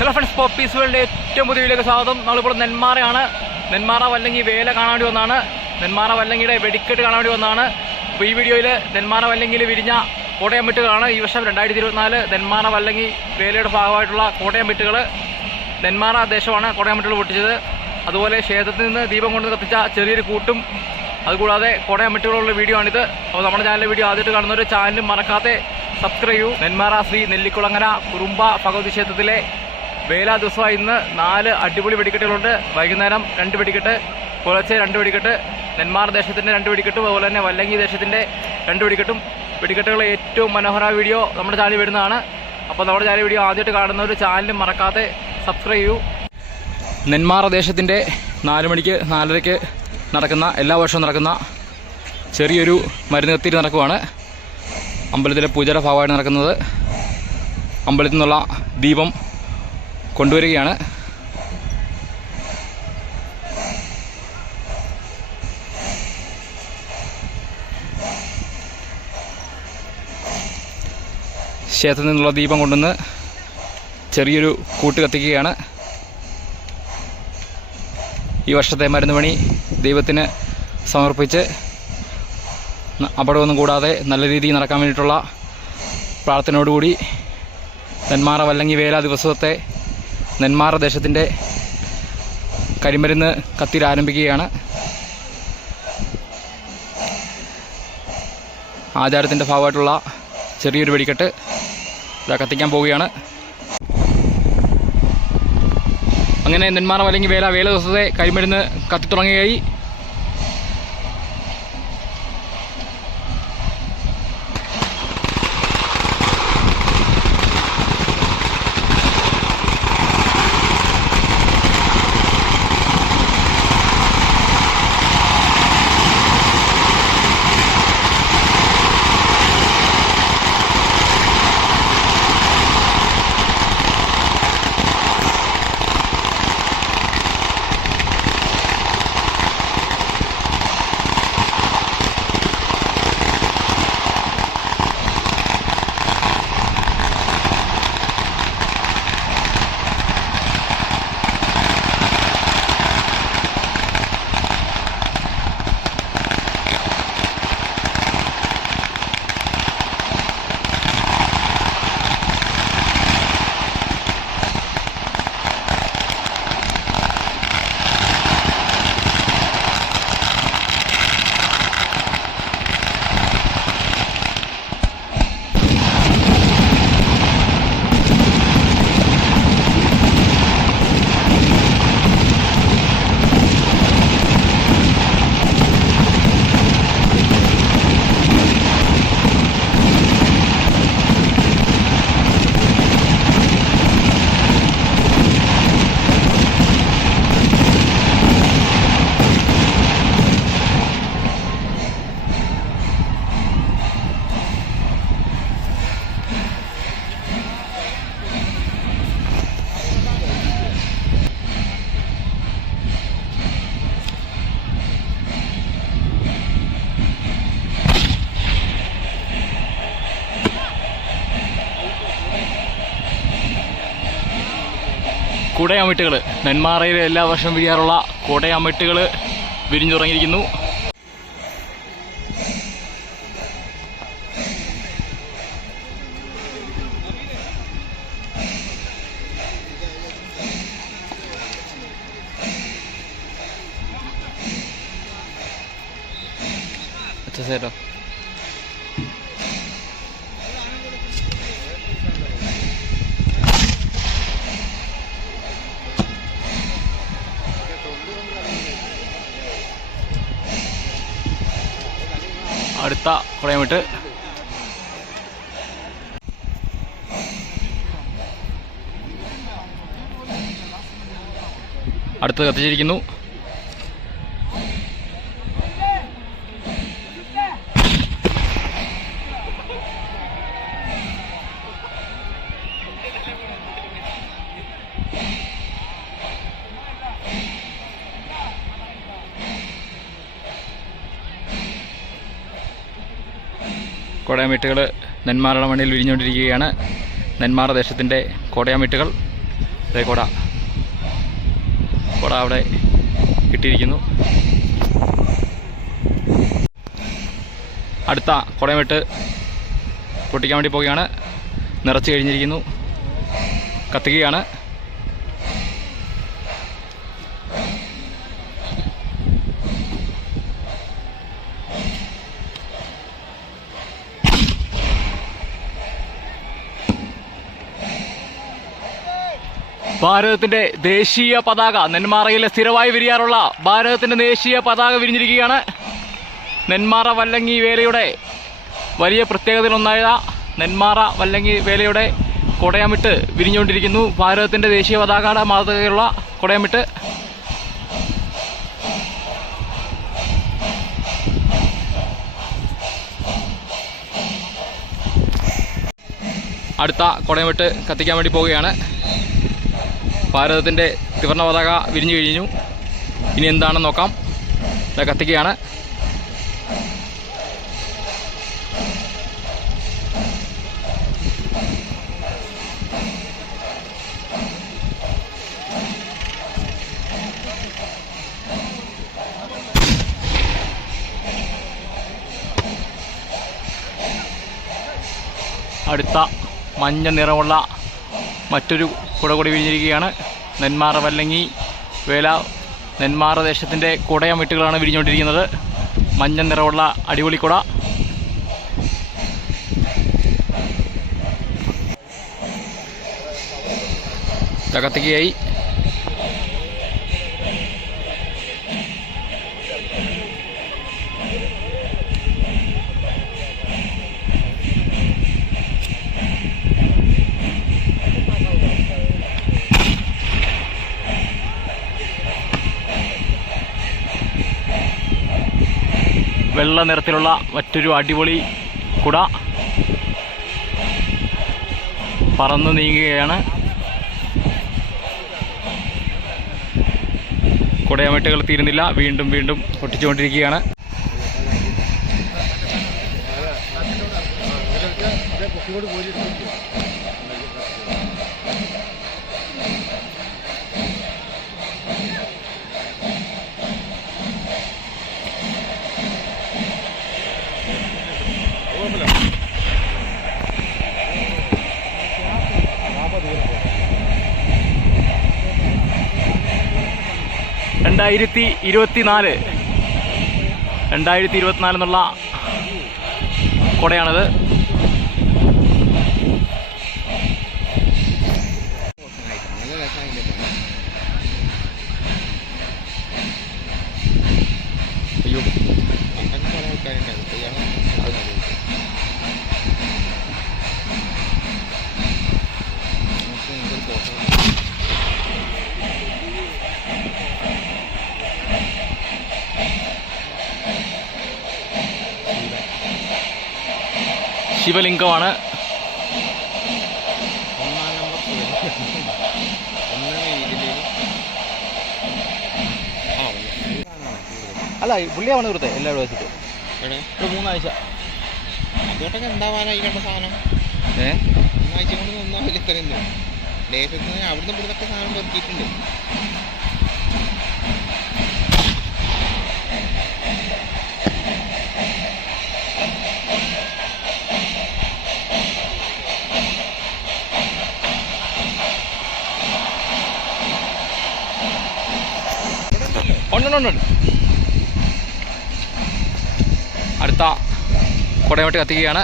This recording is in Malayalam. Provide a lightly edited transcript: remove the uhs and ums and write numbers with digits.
ഹലോ ഫ്രണ്ട്സ്, പോപ്പീസ് വേൾഡിൻ്റെ ഏറ്റവും പുതിയ വീഡിയോയ്ക്ക് സ്വാഗതം. നമ്മളിപ്പോൾ നെന്മാറയാണ്. നെന്മാറ വല്ലങ്ങി വേല കാണാൻ വേണ്ടി വന്നതാണ്. നെന്മാറ വല്ലങ്ങിയുടെ വെടിക്കെട്ട് കാണാൻ വേണ്ടി വന്നതാണ്. അപ്പോൾ ഈ വീഡിയോയിൽ നെന്മാറ വല്ലങ്ങിയിൽ വിരിഞ്ഞ കോട്ടയം മിട്ടുകളാണ്. ഈ വർഷം 2024 നെന്മാറ വല്ലങ്ങി വേലയുടെ ഭാഗമായിട്ടുള്ള കോട്ടയം മിട്ടുകൾ. നെന്മാറ ദേശമാണ് കോട്ടയം മിട്ടുകൾ പൊട്ടിച്ചത്. അതുപോലെ ക്ഷേത്രത്തിൽ നിന്ന് ദീപം കൊണ്ട് കത്തിച്ച ചെറിയൊരു കൂട്ടും, അതുകൂടാതെ കോട്ടയം മിട്ടുകളുള്ള വീഡിയോ ആണിത്. അപ്പോൾ നമ്മുടെ ചാനലിലെ വീഡിയോ ആദ്യമായിട്ട് കാണുന്നവർ ചാനലും മറക്കാതെ സബ്സ്ക്രൈബ് ചെയ്യൂ. നെന്മാറ ശ്രീ നെല്ലിക്കുളങ്ങര കുറുമ്പ ഭഗവതി ക്ഷേത്രത്തിലെ വേല ദിവസമായി ഇന്ന് 4 അടിപൊളി വെടിക്കെട്ടുകളുണ്ട്. വൈകുന്നേരം 2 വെടിക്കെട്ട്, പുലർച്ചെ 2 വെടിക്കെട്ട്, നെന്മാറ ദേശത്തിൻ്റെ 2 വെടിക്കെട്ടും, അതുപോലെ തന്നെ വല്ലങ്ങി ദേശത്തിൻ്റെ 2 വെടിക്കെട്ടും. വെടിക്കെട്ടുകളെ ഏറ്റവും മനോഹരമായ വീഡിയോ നമ്മുടെ ചാനലിൽ വരുന്നതാണ്. അപ്പോൾ നമ്മുടെ ചാനൽ വീഡിയോ ആദ്യമായിട്ട് കാണുന്നവർ ചാനലും മറക്കാതെ സബ്സ്ക്രൈബ് ചെയ്യൂ. നെന്മാറ ദേശത്തിൻ്റെ 4 മണിക്ക് 4:30 നടക്കുന്ന, എല്ലാ വർഷവും നടക്കുന്ന ചെറിയൊരു മരുന്ന് കത്തിരി നടക്കുവാണ്. അമ്പലത്തിലെ പൂജയുടെ ഭാഗമായിട്ട് നടക്കുന്നത്. അമ്പലത്തിൽ നിന്നുള്ള ദീപം കൊണ്ടുവരികയാണ്. ക്ഷേത്രത്തിൽ നിന്നുള്ള ദീപം കൊണ്ടുവന്ന് ചെറിയൊരു കൂട്ട് കത്തിക്കുകയാണ്. ഈ വർഷത്തെ മരുന്ന് പണി ദൈവത്തിന് സമർപ്പിച്ച് അപകടമൊന്നും കൂടാതെ നല്ല രീതിയിൽ നടക്കാൻ വേണ്ടിയിട്ടുള്ള പ്രാർത്ഥനയോടുകൂടി നെന്മാറ വല്ലങ്ങി വേല ദിവസത്തെ നെന്മാറ ദേശത്തിൻ്റെ കരിമരുന്ന് കത്തിരി ആരംഭിക്കുകയാണ്. ആചാരത്തിൻ്റെ ഭാഗമായിട്ടുള്ള ചെറിയൊരു വെടിക്കെട്ട് ഇതാ കത്തിക്കാൻ പോവുകയാണ്. അങ്ങനെ നെന്മാറ വല്ലങ്ങി വേല ദിവസത്തെ കരിമരുന്ന് കത്തിത്തുടങ്ങുകയായി. കൂടയാമിട്ടുകൾ, നെന്മാറയിൽ എല്ലാ വർഷവും വിരിയാറുള്ള കൂടയാമിട്ടുകൾ വിരിഞ്ഞു തുടങ്ങിയിരിക്കുന്നു. ചേട്ടാ അടുത്ത കുടയമിട്ട് അടുത്ത് കത്തിച്ചിരിക്കുന്നു. കോടയാമിട്ടുകൾ നെന്മാറയുടെ മണ്ണിൽ വിരിഞ്ഞുകൊണ്ടിരിക്കുകയാണ്. നെന്മാറ ദേശത്തിൻ്റെ കോടയാമിട്ടുകൾ അതേ കുട അവിടെ കിട്ടിയിരിക്കുന്നു. അടുത്ത കുടമിട്ട് പൊട്ടിക്കാൻ വേണ്ടി പോവുകയാണ്. നിറച്ച് കഴിഞ്ഞിരിക്കുന്നു. കത്തിക്കുകയാണ്. ഭാരതത്തിന്റെ ദേശീയ പതാക, നെന്മാറയിലെ സ്ഥിരമായി വിരിയാറുള്ള ഭാരതത്തിന്റെ ദേശീയ പതാക വിരിഞ്ഞിരിക്കുകയാണ്. നെന്മാറ വല്ലങ്ങി വേലയുടെ വലിയ പ്രത്യേകതയിലൊന്നായ നെന്മാറ വല്ലങ്ങി വേലയുടെ കുടയമിട്ട് വിരിഞ്ഞുകൊണ്ടിരിക്കുന്നു. ഭാരതത്തിന്റെ ദേശീയ പതാകയുടെ മാതൃകയുള്ള കുടയമിട്ട്. അടുത്ത കുടയമിട്ട് കത്തിക്കാൻ വേണ്ടി പോവുകയാണ്. ഭാരതത്തിൻ്റെ ത്രിവർണ്ണ പതാക വിരിഞ്ഞു കഴിഞ്ഞു. ഇനി എന്താണെന്ന് നോക്കാം. കത്തിക്കുകയാണ്. അടുത്ത മഞ്ഞ നിറമുള്ള മറ്റൊരു കുട കൂടി വിരിഞ്ഞിരിക്കുകയാണ്. നെന്മാറ വല്ലങ്ങി വേല നെന്മാറ ദേശത്തിൻ്റെ കുടയമിട്ടുകളാണ് വിരിഞ്ഞുകൊണ്ടിരിക്കുന്നത്. മഞ്ഞ നിറമുള്ള അടിപൊളി കുട. കത്തിക്കുകയായി. വെള്ള നിറത്തിലുള്ള മറ്റൊരു അടിപൊളി കുട പറന്നു നീങ്ങുകയാണ്. കുടയമിട്ടുകൾ തീരുന്നില്ല. വീണ്ടും പൊട്ടിച്ചുകൊണ്ടിരിക്കുകയാണ്. രണ്ടായിരത്തി ഇരുപത്തിനാല് എന്നുള്ള കുടയാണത്. അയ്യോ, ശിവലിംഗമാണ്. അല്ല, പുള്ളിയാണ് ഇവിടുത്തെ എല്ലാവരും വെച്ചിട്ട് ഒരു 3 ആഴ്ച എന്താവാനായി കണ്ട സാധനം. 3 ആഴ്ച കൊണ്ട് ഒന്നാവില്ല. ഇത്രയൊന്നും ലേശത്തിന് അവിടുന്ന് ഇവിടുന്നൊക്കെ സാധനം പെറുക്കിയിട്ടുണ്ട്. ഉണ്ട്. അടുത്ത കുടയമിട്ട് കത്തിക്കുകയാണ്.